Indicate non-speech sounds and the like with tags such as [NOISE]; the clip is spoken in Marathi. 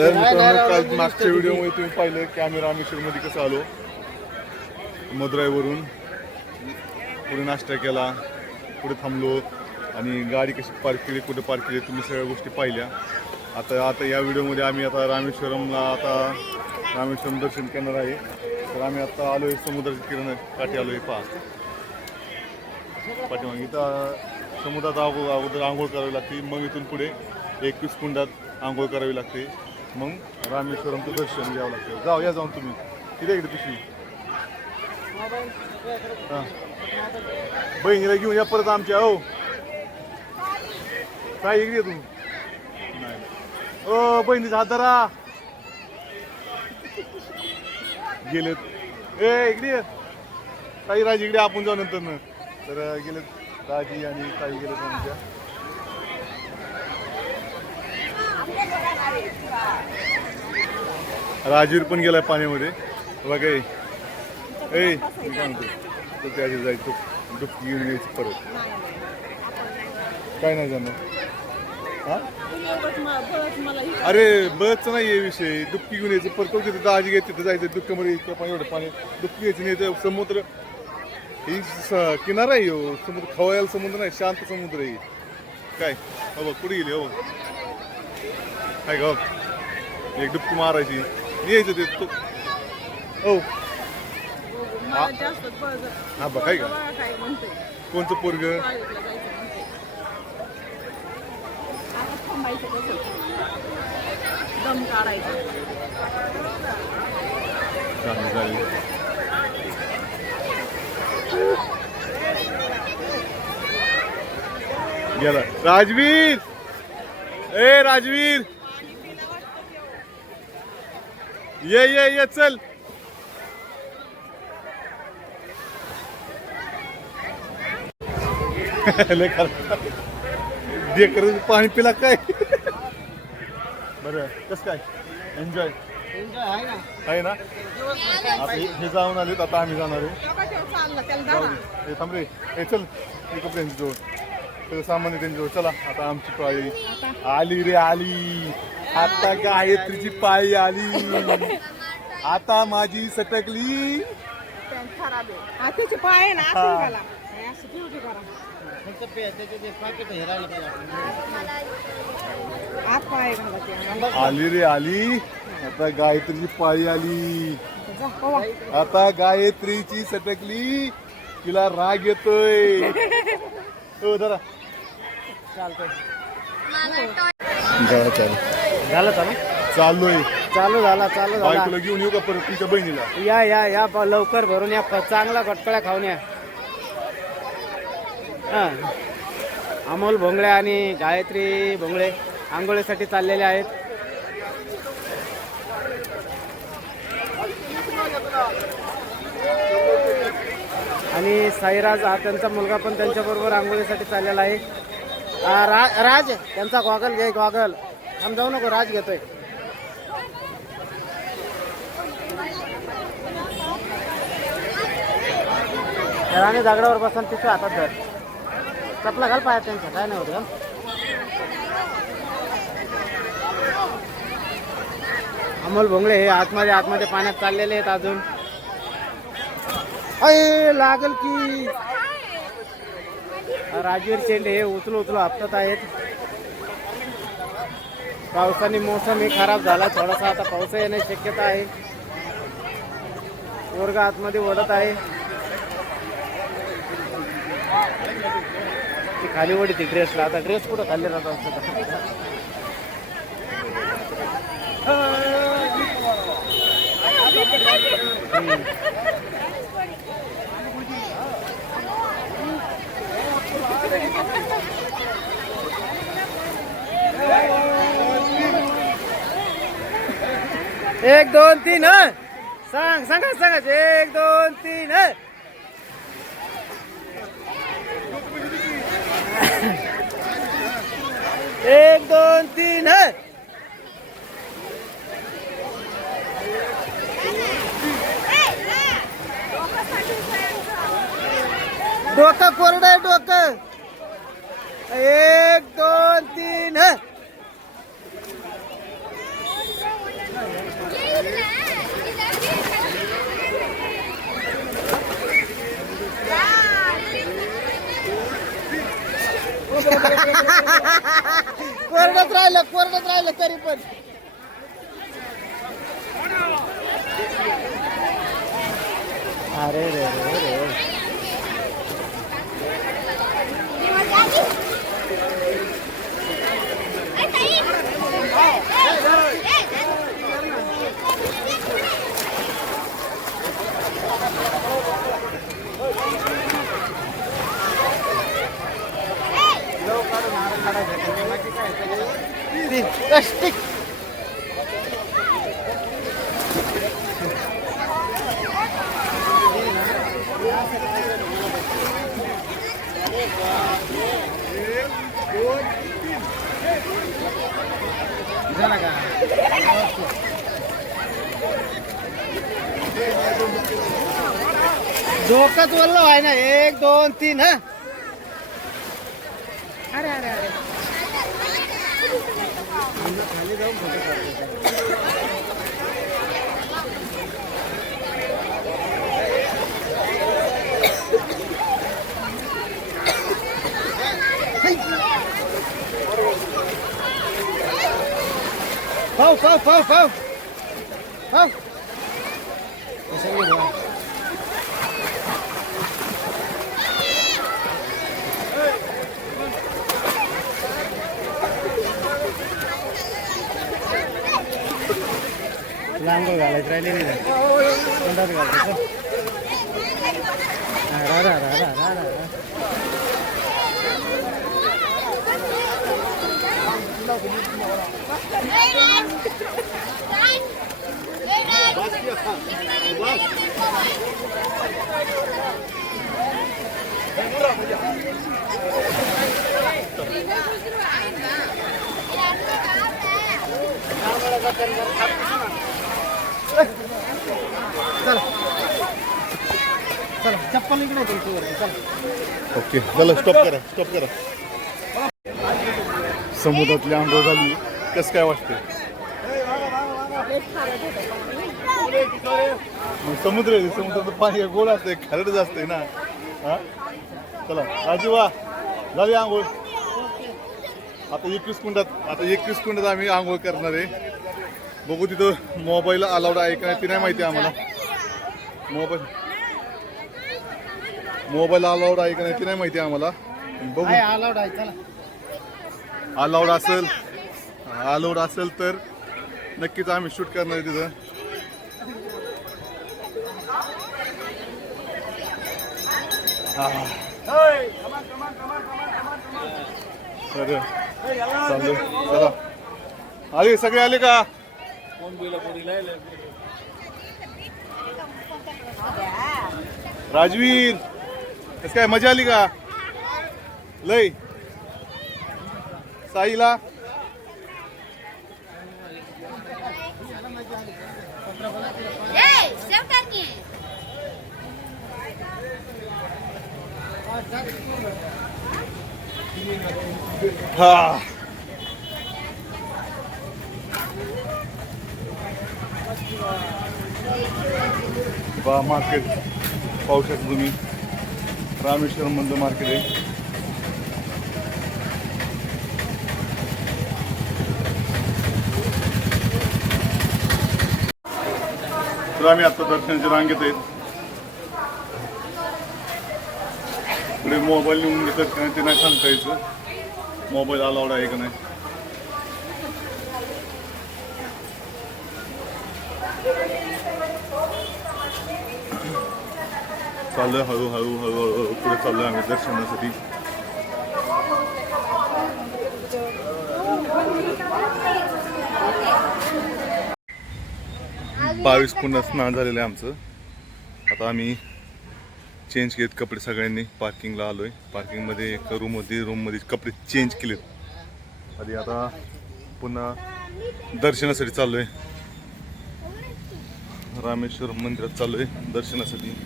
तर मित्रांनो काल मागच्या व्हिडिओमध्ये तुम्ही पाहिलं की आम्ही रामेश्वरमध्ये कसं आलो? मदुराईवरून पुढे नाश्ता केला पुढे थांबलो आणि गाडी कशी पार्क केली कुठे पार्क केली तुम्ही सगळ्या गोष्टी पाहिल्या. आता आता या व्हिडिओमध्ये आम्ही आता रामेश्वरमला आता रामेश्वरम दर्शन करणार आहे. तर आम्ही आता आलो आहे समुद्राच्या किरण काठी आलो आहे पहा. पाठीमागे इथं समुद्रात अगो अगोदर आंघोळ करावी लागते. मग इथून पुढे एकवीस कुंडात आंघोळ करावी लागते. मग रामेश्वरमचं दर्शन घ्यावं लागतं. जाऊ या जाऊन तुम्ही. तिथे इकडे पिशवी. हां. बहिणीला घेऊन या परत आमच्या हो. काय इकडे ये तू? नाही. ओ बहिणीचा हात धरा. गेलेत. ए इकडे ये. ताई राजी इकडे आपण जाऊ नंतर तर गेलेत राजी आणि ताई गेलेत आमच्या. राजीर पण गेलाय पाण्यामध्ये. बघा. ए ए मी तो त्याच्या जायचं डुबकी घेऊन यायची परत. काय नाही जाणार. हा? अरे बस नाही आहे विषय. दुःखी घेऊन यायचं परत. तिथे दाजी घ्यायचं तिथे जायचं. डुबक्यामध्ये इतकं पाणी एवढं पाणी. दुःखी घ्यायची नाही तर समुद्र ही किनारा आहे हो. समुद्र खवायला समुद्र नाही शांत समुद्र आहे. काय? हो कुठे गेली? हो काय ग एक डुबकी मारायची. यायचं ते तो हो. हा बघ काय का कोणचं पोरग? दम काढायचा. गेला. राजवीर! ए राजवीर! ये ये ये चल. [LAUGHS] डेकर पाणी पिला काय? बरं कस काय? एन्जॉय आहे ना? आता हे हे जाऊन आलेत आता आम्ही जाणार आहे. हे थांब रे. हे चल हे कपडे त्यांच्याजवळ सगळं सामान आहे त्यांच्याजवळ चला आता आमची पाळी. आली रे आली. आता गायत्रीची पाळी आली. आता माझी सटकली. आहे हा, हा. हे आत पाय घाला ते. आली रे आली. आता गायत्रीची पाळी आली. जा, पवा. आता गायत्रीची सटकली. तिला राग येतोय. [LAUGHS] हो जरा झालं चालू चाललोय. चालू झाला चालू झाला. बायकोला घेऊन येऊ का परत तुमच्या बहिणीला? या या या प- लवकर भरून या प- चांगला गटकळ्या खाऊन या. हा. अमोल भोंगळे आणि गायत्री भोंगळे आंघोळीसाठी चाललेले आहेत. आणि साईराज हा त्यांचा मुलगा पण त्यांच्याबरोबर आंघोळीसाठी चाललेला आहे. रा- राज त्यांचा गॉगल घे गॉगल. आम जाऊ नको राज घेतोय. राणी दगडावर बसून तिथे हातात धर. चपला घाल पाया त्यांच्या काय नाही होत अमोल भोंगळे हे आतमध्ये आतमध्ये पाण्यात चाललेले आहेत अजून. अय लागल की. राजवीर चेंडे हे उचलू उचलू आपटत आहेत. पावसाने मोसम हे खराब झाला. थोडासा आता पाऊस येण्याची शक्यता आहे. वर्ग आतमध्ये ओढत आहे. ती खाली ओढी ती ड्रेसला आता ड्रेस कुठं खाल्ले जातात एक दोन तीन सांग सांगा सांगा. एक दोन तीन एक दोन तीन डोकं कोरडं आहे डोकं. एक दोन तीन हं. कोरडत राहिलं कोरडत राहिलं तरी पण अरे रे रे रे प्लास्टिक झाला का डोकंच वल्ल आहे ना एक दोन तीन हा अरे अरे अरे खाली जाऊन फोटो काढतो पाव पाव पाव पाव पाव लांगोळ घालायचं राहिले नाही तोंडात घालायचं हा, रा रा रा रा रा रा रा. चला चला चप्पल इकडे चला ओके चला स्टॉप करा स्टॉप करा. समुद्रातली आंघोळ झाली. कसं काय वाटतंय? समुद्र आहे, समुद्राचं पाणी गोड असतंय खरडच असतंय ना. हा? चला आजी वा झाली आंघोळ. आता एकवीस कुंडात आता एकवीस कुंडात आम्ही आंघोळ करणार आहे. बघू तिथं मोबाईल अलाउड आहे का नाही ते नाही माहिती आम्हाला. मोबाईल. मोबाईल अलाउड आहे का नाही ते नाही माहिती आम्हाला. बघू. आहे अलाउड आहे चला. अलाउड असेल. अलाउड असेल तर नक्कीच आम्ही शूट करणार आहे तिथं. हा. तर चालू चला. आले सगळे आले का? राजवीर कस काय मजा आली का? लय. साईला. हा. बा मार्केट पाहू शकता तुम्ही. रामेश्वर मधलं मार्केट आहे. तर आम्ही आत्ता दर्शनाच्या रांगेत आहेत. पुढे मोबाईल नेऊन घेतात की नाही ते नाही सांगता यायचं. मोबाईल अलाउड आहे का नाही? चाललोय हळूहळू हळूहळू पुढे चाललोय आम्ही दर्शनासाठी. बावीस पुन्हा स्नान झालेलं आहे आमचं. आता आम्ही चेंज केलेत कपडे सगळ्यांनी. पार्किंगला आलोय. पार्किंगमध्ये एक रूम होती. रूममध्ये कपडे चेंज केलेत. आधी आता पुन्हा दर्शनासाठी चाललोय. रामेश्वर मंदिरात चाललोय दर्शनासाठी.